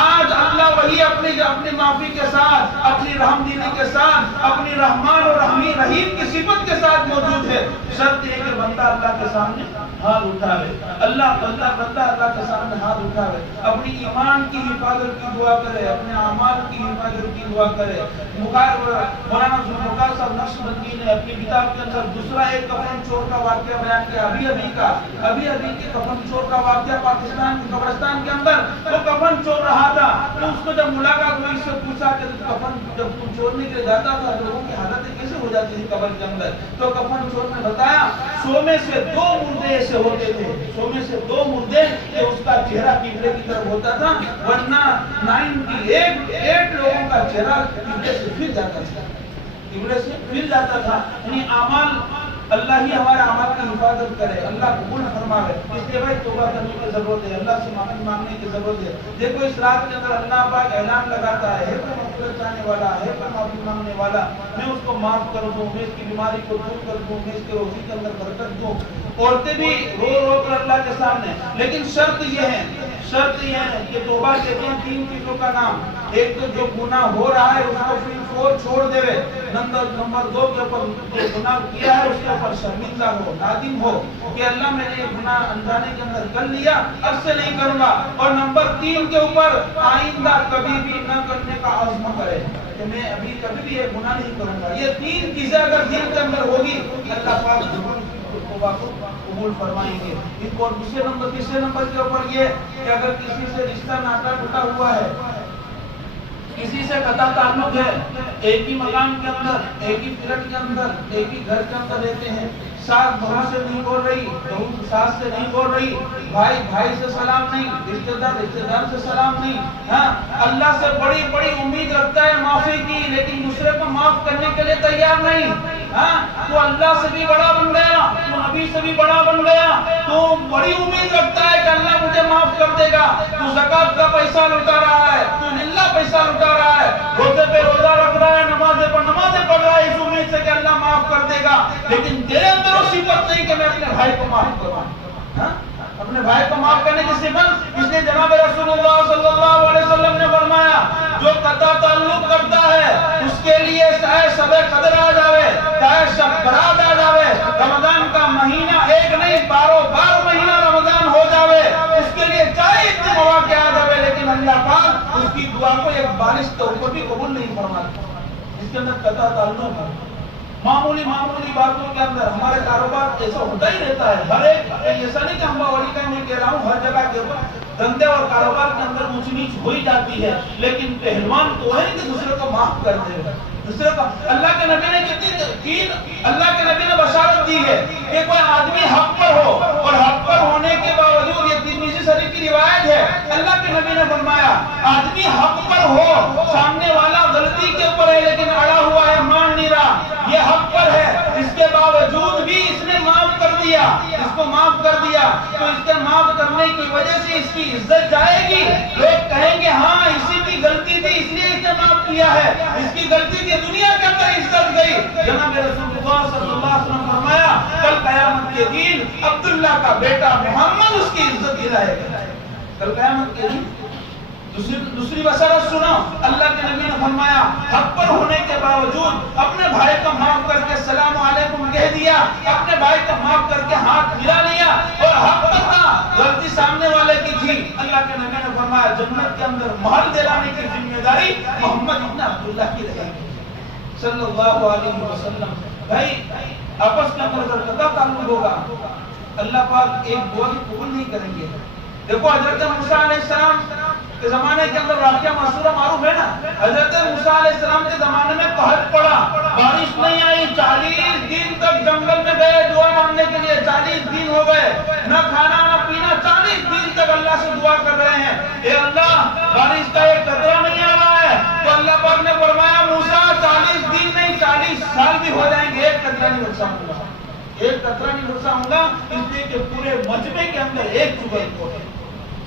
آج اللہ وہی اپنی معافی کے ساتھ, اپنی رحم دلی کے ساتھ, اپنی رحمان اور رحیم کی صفت کے ساتھ موجود ہے. شرط یہ کہ بندہ اللہ کے سامنے ہاتھ اٹھاوے, بندہ اللہ کے سامنے ہاتھ اٹھاوے, اپنی ایمان کی حفاظت کی دعا کرے, اپنے اعمال کی حفاظت کی دعا کرے. مولانا ذوالفقار صاحب نقشبندی نے اپنی کتاب کے اندر دوسرا ایک کفن چور کا واقعہ بیان کیا, ابھی کے کفن چور کا واقعہ پاکستان کے قبرستان کے اندر. وہ کفن چور رہا تھا, تو اس کو جب ملاقات ہوئی, اس سے پوچھا کہ کفن جب تم چورنے کے لیے جاتا تھا لوگوں کی حالتیں کیسے ہو جاتی تھی قبر کے اندر؟ تو کفن چور نے بتایا 100 میں سے 2 مردے ایسے ہوتے تھے, 100 میں سے 2 مردے کہ اس کا چہرہ قبلے کی طرف ہوتا تھا, ورنہ 98 لوگوں کا چہرہ قبلے سے پھر جاتا تھا. یعنی اعمال, اللہ ہی ہمارے اعمال کی حفاظت کرے, اللہ قبول فرماوے. اس لیے بھائی توبہ کرنے کی ضرورت ہے, اللہ سے معافی مانگنے کی ضرورت ہے. دیکھو اس رات کے اندر اللہ پاک اعلان لگاتا ہے کوئی مغفرت چاہنے والا ہے, کوئی معافی مانگنے والا, میں اس کو معاف کر دوں, میں اس کی بیماری کو دور کر دوں, میں اس کے روزی کے اندر برکت دوں. عورتیں بھی رو کر اللہ کے سامنے, لیکن شرط یہ ہے کہ توبہ کہتے ہیں 3 چیزوں کا نام. ایک تو جو گناہ ہو رہا ہے اس کو پھر چھوڑ دے، نمبر 2 کے اوپر جو گناہ کیا ہے اس کے اوپر شرمندہ ہو، نادم ہو کہ اللہ میں نے یہ گناہ انجانے کے اندر کر لیا، اب سے نہیں کروں گا، اور نمبر 3 کے اوپر آئندہ کبھی بھی نہ کرنے کا عزم کرے کہ میں ابھی کبھی بھی یہ گناہ نہیں کروں گا۔ یہ 3 چیزیں اگر دل کے اندر ہوگی اللہ پاک ضرور توبہ کو قبول فرمائیں گے۔ ایک اور تیسرے نمبر کے اوپر یہ کہ اگر کسی سے رشتہ ناتا ٹوٹا ہوا ہے، کسی سے قطع تعلق ہے، ایک ہی مکان کے اندر، ایک ہی فلیٹ کے اندر، ایک ہی گھر کے اندر رہتے ہیں، ساس بہو سے نہیں بول رہی، بہو ساس سے نہیں بول رہی، بھائی سے سلام نہیں، رشتہ دار سے سلام نہیں، ہاں اللہ سے بڑی بڑی امید رکھتا ہے معافی کی، لیکن دوسرے کو معاف کرنے کے لیے تیار نہیں، ہاں تو اللہ سے بھی بڑا بن گیا، تو نبی سے بھی بڑا بن گیا، تو بڑی امید رکھتا ہے کہ اللہ مجھے معاف کر دے گا، تو زکات کا پیسہ لوٹا رہا ہے، تو للہ پیسہ لوٹا رہا ہے، روزے پہ روزہ رکھ رہا ہے، نمازیں پڑھ رہا ہے اس امید سے کہ اللہ معاف کر دے گا، لیکن تیرے اندر وہ صفت نہیں کہ میں اپنے بھائی کو معاف کروں، ہاں اپنے بھائی کو معاف کرنے کی صفت، اس لیے جناب رسول اللہ صلی اللہ علیہ وسلم نے فرمایا جو قطع تعلق کرتا ہے اس کے لیے چاہے شب قدر آ جاوے، چاہے شب برات آ جاوے، رمضان کا مہینہ ایک نہیں 12 مہینہ رمضان ہو جاوے، اس کے لیے چاہے اتنے مواقع آ جاوے، لیکن اللہ پاک اس کی دعا کو ایک بارش کے اوپر بھی قبول نہیں فرماتا۔ اس کے اندر قطع تعلق ہے، معمولی باتوں کے اندر ہمارے کاروبار ایسا ہوتا ہی رہتا ہے، ہر ایک ایسا نہیں کہ ہم باولی کا میں کہہ رہا ہوں، ہر جگہ کے اوپر دھندے اور کاروبار کے اندر اونچ نیچ ہو ہی جاتی ہے، لیکن پہلوان تو ہے کہ دوسرے کو معاف کر دے، دوسرے کو اللہ کے نبی نے کتنی اللہ کے نبی نے بشارت دی ہے کہ کوئی آدمی حق پر ہو اور حق پر ہونے کے باوجود، یہ ترمذی شریف کی روایت ہے، اللہ کے نبی نے فرمایا آدمی حق پر ہو، سامنے والا غلطی کے اوپر ہے لیکن اڑا ہوا ہے، مان نہیں رہا، یہ حق پر ہے، اس کے باوجود بھی اس نے معاف کر دیا، اس کو معاف کر دیا، تو اس کے معاف کرنے کی وجہ سے اس کی عزت جائے گی، لوگ کہیں گے ہاں اسی کی غلطی تھی اس لیے اس نے معاف کیا ہے، اس کی غلطی تھی دنیا کے اندر عزت گئی۔ جناب رسول اللہ صلی اللہ علیہ وسلم فرمایا کل قیامت کے دن عبداللہ کا بیٹا محمد اس کی عزت دلائے گا، کل قیامت کے دن۔ دوسری بشارت سنو، اللہ کے نبی نے فرمایا حق پر ہونے کے باوجود اپنے بھائی کو معاف کر کے السلام علیکم کہہ دیا، اپنے بھائی کو معاف کر کے ہاتھ ملا لیا، اور حق پر تھا، غلطی سامنے والے کی تھی، اللہ کے نبی نے فرمایا جنت کے اندر محل دلانے کی ذمہ داری محمد ابن عبداللہ کی رہے گی صلی اللہ علیہ وسلم۔ بھائی آپس کے اندر اگر قطع تعلق ہوگا اللہ پاک ایک دعا بھی قبول نہیں کریں گے۔ دیکھو حضرت موسیٰ علیہ السلام کے زمانے کے اندر واقعہ مشہور معروف ہے نا، حضرت موسیٰ علیہ السلام کے زمانے میں قحط پڑا، بارش نہیں آئی، 40 دن تک جنگل میں گئے دعا مانگنے کے لیے، 40 دن ہو گئے، نہ کھانا نہ پینا، 40 دن تک اللہ سے دعا کر رہے ہیں، اے اللہ بارش کا ایک قطرہ نہیں آ رہا ہے، تو اللہ پاک نے فرمایا موسیٰ 40 دن نہیں 40 سال بھی ہو جائیں گے، ایک قطرہ نہیں برساؤں گا، ایک قطرہ نہیں برساؤں گا، اس لیے کہ پورے مجمع کے اندر ایک چغل کو ہے،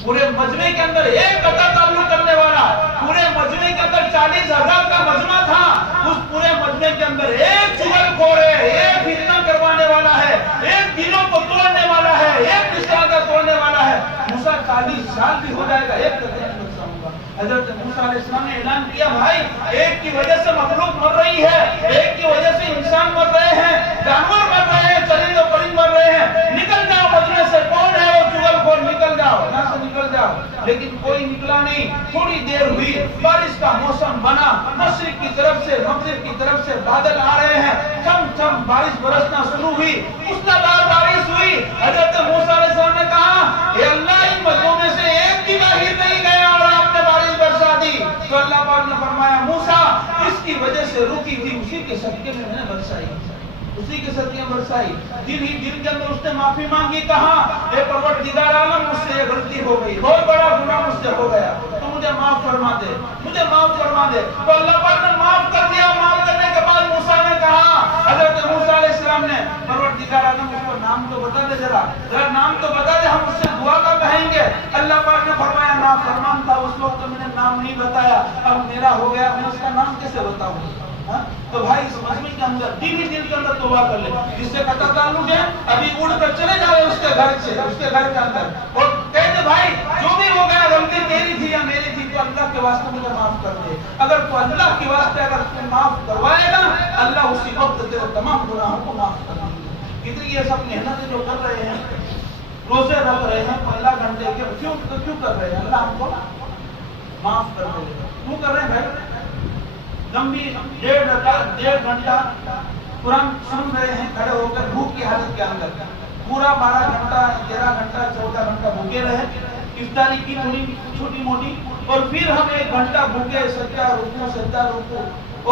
پورے مجمع کے اندر ایک قطع تعلق کرنے والا، پورے مجمع کے اندر 40,000 کا مجمع تھا، اس پورے مجمع کے اندر ایک چغل خور ہے، ایک فتنہ کروانے والا ہے، ایک دلوں کو توڑنے والا ہے، ایک رشتہ توڑنے والا ہے، موسیٰ 40 سال بھی ہو جائے گا ایک قطرہ نہیں برساؤں گا۔ حضرت موسیٰ علیہ السلام نے اعلان کیا بھائی ایک کی وجہ سے مخلوق مر رہی ہے، ایک کی وجہ سے انسان مر رہے ہیں، جانور مر رہے ہیں، چرند و پرند مر رہے ہیں، نکل جاؤ مجمع سے، کون ہے وہ چغل خور، نکل جاؤ یہاں سے نکل جاؤ، لیکن کوئی نکلا نہیں، تھوڑی دیر ہوئی، بارش کا موسم بنا، مشرق کی طرف سے مغرب کی طرف سے بادل آ رہے ہیں، چم چم بارش برسنا شروع ہوئی، موسلادھار بارش ہوئی، حضرت موسیٰ علیہ السلام نے کہا اے اللہ ان مجمع میں سے ایک بھی باہر نہیں گیا اور آپ نے بارش برسا دی، تو اللہ پاک نے فرمایا موسیٰ اس کی وجہ سے رکی تھی، اسی کے صدقے میں نے برسائی، اسی کے صدقے میں برسائی، دل کے اندر اس نے معافی مانگی، کہا اے پروردگار عالم مجھ سے یہ غلطی ہو گئی، بہت بڑا گناہ مجھ سے ہو گیا، تو مجھے معاف فرما دے، مجھے معاف فرما دے، تو اللہ پاک نے معاف کر دیا۔ معاف کرنے کے بعد موسیٰ نے کہا، حضرت موسیٰ علیہ السلام نے پروردگار عالم اس کو نام تو بتا دے، ذرا نام تو بتا دے، ہم اس سے دعا کا کہیں گے۔ اللہ پاک نے فرمایا نافرمان تھا اس وقت تو میں نے نام نہیں بتایا، اب میرا ہو گیا میں اس کا نام کیسے بتاؤں؟ تو بھائی اس مجمع کے اندر دل کے اندر توبہ کر لے، جس سے قطع تعلق ہے ابھی اڑ کر چلے جائے اس کے گھر سے، اس کے گھر کے اندر، اور کہتے بھائی جو بھی ہو گیا غلطی تیری تھی یا میری تھی تو اللہ کے واسطے مجھے معاف کر دے. اگر تو اللہ کے واسطے اگر تم معاف کروائے گا اللہ اسی وقت تیرے تمام گناہوں کو معاف کر دے گا. کتنی یہ سب محنتیں جو کر رہے ہیں, روزے رکھ رہے ہیں 15 گھنٹے کے, کیوں کر رہے ہیں؟ اللہ ہم کو معاف کر دے گا. کیوں کر رہے ہیں بھائی؟ لمبی 1.5 گھنٹہ قرآن سن رہے ہیں کھڑے ہو کر بھوک کی حالت کے اندر, پورا 12 گھنٹہ 13 گھنٹہ 14 گھنٹہ بھوکے رہے, افطاری کی تھوڑی چھوٹی موٹی, اور پھر ہم 1 گھنٹہ بھوکے سجدہ رکوع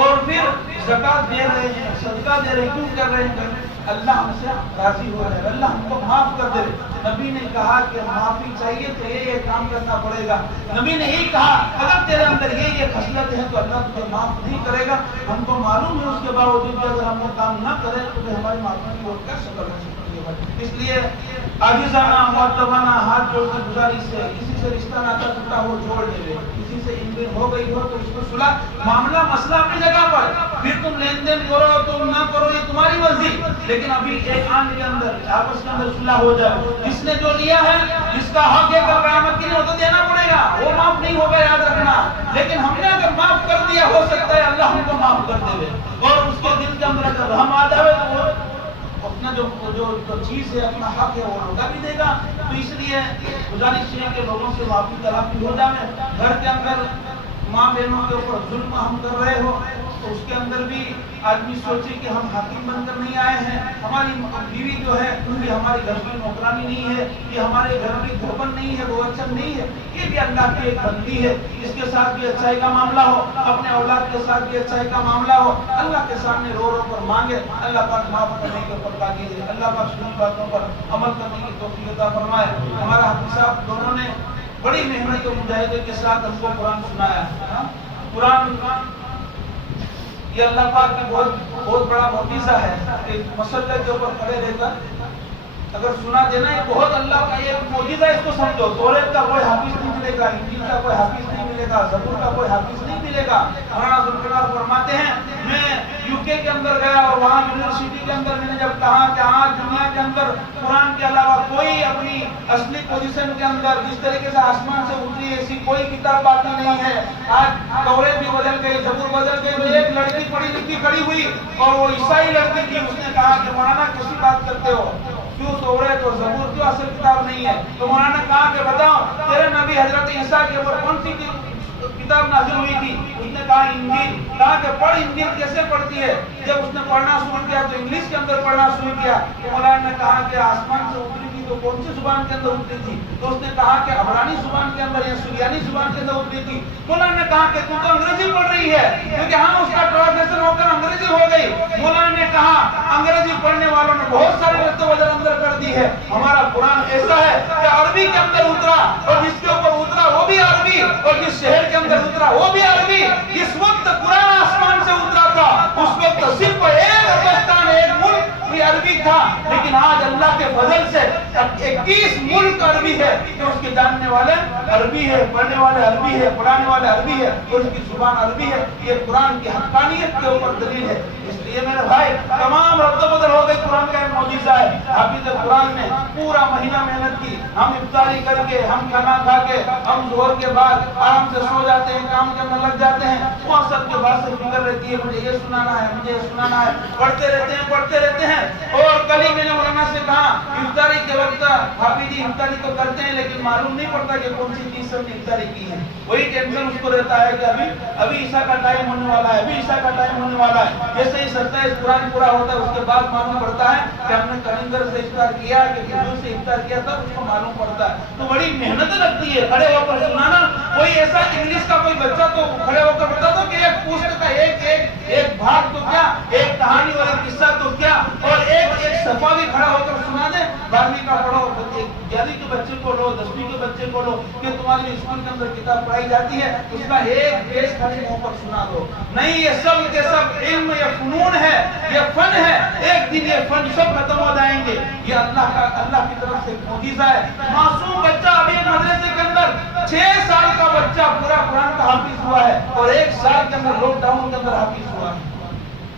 اور پھر زکات دے رہے ہیں, صدقہ دے رہے ہیں. کیوں کر رہے ہیں؟ اللہ ہم سے راضی ہو رہا ہے, اللہ ہم کو معاف کر دے. نبی نے کہا کہ معافی چاہیے تو یہ کام کرنا پڑے گا. نبی نے یہی کہا اگر تیرے اندر یہ خصلت ہے تو اللہ تجھے معاف نہیں کرے گا. ہم کو معلوم ہے اس کے باوجود بھی اگر ہم وہ کام نہ کریں تو ہماری معافی کی اور کیا شکل ہو سکتی ہے. اس لیے عاجزانہ مؤدبانہ ہاتھ جوڑ کر گزارش ہے, کسی سے رشتہ ناتا ٹوٹا ہو جوڑ لے, کسی سے ان ہو گئی ہو تو اس کو صلح, معاملہ مسئلہ اپنی جگہ پر, پھر تم لین دین کرو تم نہ کرو یہ تمہاری مرضی, لیکن ابھی ایک آن کے اندر آپس کے اندر صلح ہو جائے. جس نے جو لیا ہے جس کا حق ہے کل قیامت کے لیے وہ تو دینا پڑے گا, وہ معاف نہیں ہوگا یاد رکھنا. لیکن ہم نے اگر معاف کر دیا ہو سکتا ہے اللہ ہم کو معاف کر دے اور اس کے دل کے اندر اگر ہم آ جائے تو وہ اپنا جو چیز ہے اپنا حق ہے وہ لوٹا بھی دے گا. تو اس لیے گزارش ہے کہ لوگوں سے معافی تلافی ہو جائے. گھر کے اندر ماں بہنوں کے اوپر ظلم ہم کر رہے ہو تو اس کے اندر بھی آدمی سوچے کہ ہم حاکم بن کر نہیں آئے ہیں, ہماری بیوی جو ہے یہ ہمارے گھر کی نوکرانی نہیں ہے, یہ ہمارے گھر کی گھربن نہیں ہے, وہ اچھا نہیں ہے, یہ بھی اللہ کی ایک بندی ہے. اس کے ساتھ بھی اچھائی کا معاملہ ہو, اپنے اولاد کے ساتھ بھی اچھائی کا معاملہ ہو, اللہ کے سامنے رو کر مانگے, اللہ پاک معاف کرنے کے اوپر قادر ہے. اللہ پاک سنی باتوں پر عمل کرنے کی توفیق عطا فرمائے. ہمارا حافظ صاحب دونوں نے بڑی محنت اور مجاہدے کے ساتھ ہم کو قرآن سنایا ہے. قرآن یہ اللہ پاک کی بہت بڑا معجزہ ہے کہ مسلح کے اوپر کھڑے رہ کر اگر سنا دینا, یہ بہت اللہ کا ایک معجزہ. اس کو سمجھو, توریت کا کوئی حافظ نہیں ملے گا, انجیل کا کوئی حافظ نہیں ملے گا, زبور کا کوئی حافظ نہیں ملے گا. مولانا ذوالفقار فرماتے ہیں میں UK کے اندر گیا اور وہاں یونیورسٹی کے اندر میں نے جب کہا کہ آج دنیا کے اندر قرآن کے علاوہ کوئی اپنی اصلی پوزیشن کے اندر جس طریقے سے آسمان سے اتری ہے ایسی کوئی کتاب باقی نہیں ہے. آج توریت بھی بدل گئی, زبور بدل گئی. تو ایک لڑکی پڑھی لکھی کھڑی ہوئی اور وہ عیسائی لڑکی تھی. اس نے کہا کہ مولانا کیسی بات کرتے ہو, کیوں توریت اور زبور کیوں اصل کتاب نہیں ہے؟ تو مولانا نے کہا کہ بتاؤ تیرے نبی حضرت عیسیٰ کے اوپر کون سی کتاب نازل ہوئی تھی؟ اس نے کہا انجیل. کہا کہ پڑھ انجیل کیسے پڑھتی ہے؟ جب اس نے پڑھنا شروع کیا تو انگلش کے اندر پڑھنا شروع کیا. تو مولانا نے کہا کہ آسمان سے اتری تھی تو کون سی زبان کے اندر اتری تھی؟ تو اس نے کہا کہ عبرانی زبان کے اندر یا سریانی زبان کے اندر اتری تھی. مولانا نے کہا کہ تو انگریزی پڑھ رہی ہے, کیونکہ ہم اس کا ٹرانسلیشن ہو کر انگریزی ہو گئی. مولانا نے کہا انگریزی پڑھنے والوں نے بہت سارے رد و بدل اندر کر دی ہے. ہمارا قرآن ایسا ہے کہ عربی کے اندر اترا اور جس کے اوپر اترا وہ بھی عربی, اور جس شہر کے اندر اترا وہ بھی عربی. جس وقت قرآن آسمان سے اترا تھا اس وقت صرف ایک ہندوستان, ایک ملک بھی عربی تھا, لیکن آج اللہ کے فضل سے 21 ملک عربی ہے کہ اس کے جاننے والے عربی ہے, پڑھنے والے عربی ہے, پڑھانے والے عربی ہے, اور اس کی زبان عربی ہے. یہ قرآن کی حقانیت کے اوپر دلیل ہے. اس لیے میرے بھائی تمام رد و بدل ہو گئی. قرآن کا ایک معجزہ ہے. حافظ قرآن نے پورا مہینہ محنت کی. ہم افطاری کر کے, ہم کھانا کھا کے, ہم ظہر کے بعد آرام سے سو جاتے ہیں, کام کے اندر لگ جاتے ہیں. وہاں سب کے بعد سے فکر رہتی ہے مجھے یہ سنانا ہے, مجھے یہ سنانا ہے. پڑھتے رہتے ہیں. اور کل ہی میں نے مولانا سے کہا افطاری کے وقت حافظ جی افطاری تو کرتے ہیں لیکن معلوم نہیں پڑتا کہ کون سی چیز سب نے افطاری کی ہے. وہی ٹینشن اس کو رہتا ہے کہ ابھی عیسیٰ کا ٹائم ہونے والا ہے, ابھی عیسیٰ کا ٹائم ہونے والا ہے. جیسے ہی 27 قرآن پورا ہوتا ہے اس کے بعد معلوم پڑتا ہے کہ ہم نے کلندر سے افطار کیا, کہ کھجور سے افطار کیا, تب اس کو معلوم پڑتا ہے. تو بڑی محنت لگتی ہے کھڑے ہو کر سنانا. کوئی ایسا انگلش کا کوئی بچہ تو کھڑے ہو کر بتا دو کہ ایک پوسٹ کا ایک بھاگ تو کیا, ایک کہانی اور ایک قصہ تو کیا, اور ایک صفحہ بھی کھڑا ہو کر سنا دے. 12ویں کا پڑھو, 11ویں کے بچے کو لو, 10ویں کے بچے کو لو, کہ تمہاری اسکول کے اندر کتاب پڑھائی جاتی ہے اس کا ایک پیج کھڑے منہ پر سنا دو. نہیں, یہ سب کے سب علم, یہ فنون ہے, یہ فن ہے. ایک دن یہ فن سب ختم ہو جائیں گے. یہ اللہ کی طرف سے معجزہ ہے. معصوم بچہ ابھی مدرسے کے اندر 6 سال کا بچہ پورا قرآن کا حافظ ہوا ہے, اور 1 سال کے اندر لاک ڈاؤن کے اندر حافظ ہوا ہے.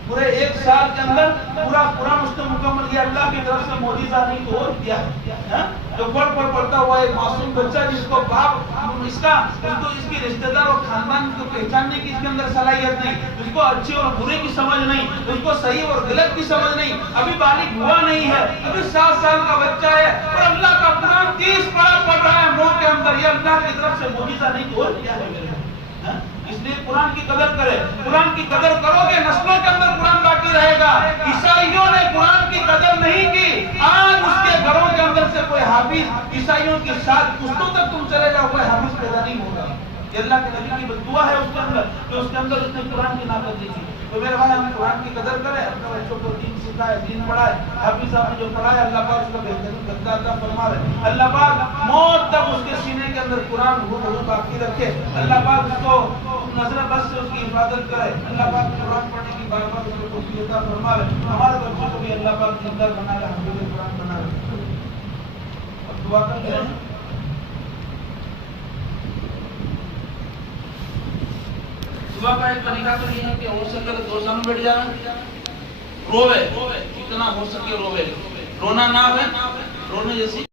پورے ایک سال کے اندر پورا قرآن اس نے مکمل کیا. اللہ کی طرف سے معجزہ نہیں تو اور کیا ہے؟ جو پڑھتا ہوا ایک معصوم بچہ جس کو باپ اس کی رشتہ دار اور خاندان کو پہچاننے کی اس کے اندر صلاحیت نہیں, اس کو اچھے اور برے کی سمجھ نہیں, اس کو صحیح اور غلط کی سمجھ نہیں, ابھی بالغ ہوا نہیں ہے, ابھی 7 سال کا بچہ ہے اور اللہ کا قرآن 30 پارہ پڑھ رہا ہے منہ کے اندر, یہ اللہ کی طرف سے معجزہ نہیں تو اور کیا ہے میرے. اس لیے قرآن کی قدر کرے. قرآن کی قدر کرو گے نسلوں کے اندر قرآن باقی رہے گا. عیسائیوں نے قرآن کی قدر نہیں کی, آج اس کے گھروں کے اندر سے کوئی حافظ عیسائیوں کے ساتھ پشتوں تک تم چلے جاؤ کوئی حافظ پیدا نہیں ہوگا. یہ اللہ کے نبی کی دعا ہے اس کے اندر کہ اس کے اندر اس نے قرآن کی نافذ دی تھی. تو میرے بھائی ہم قرآن کی قدر کریں, اپنے بچوں کو دین سکھائے, دین پڑھائے. حافظ صاحب نے جو پڑھایا اللہ پاک اس کو بہترین درجہ عطا فرمائے. اللہ پاک موت تک اس کے سینے کے اندر قرآن ہو باقی رکھے. اللہ پاک اس کو نظر بس سے اس کی حفاظت کرے. اللہ پاک قرآن پڑھنے کی بار بار اس کو توفیق عطا فرمائے. ہمارے بچوں کو بھی اللہ پاک زندہ بنا لے, حافظ قرآن بنا لے. اب دعا کر لیں. دعا کا ایک طریقہ تو یہ ہے کہ ہو سکے تو 2 سال بیٹھ جانا, روے, جتنا ہو سکے روے, رونا نہ آئے, رونے جیسی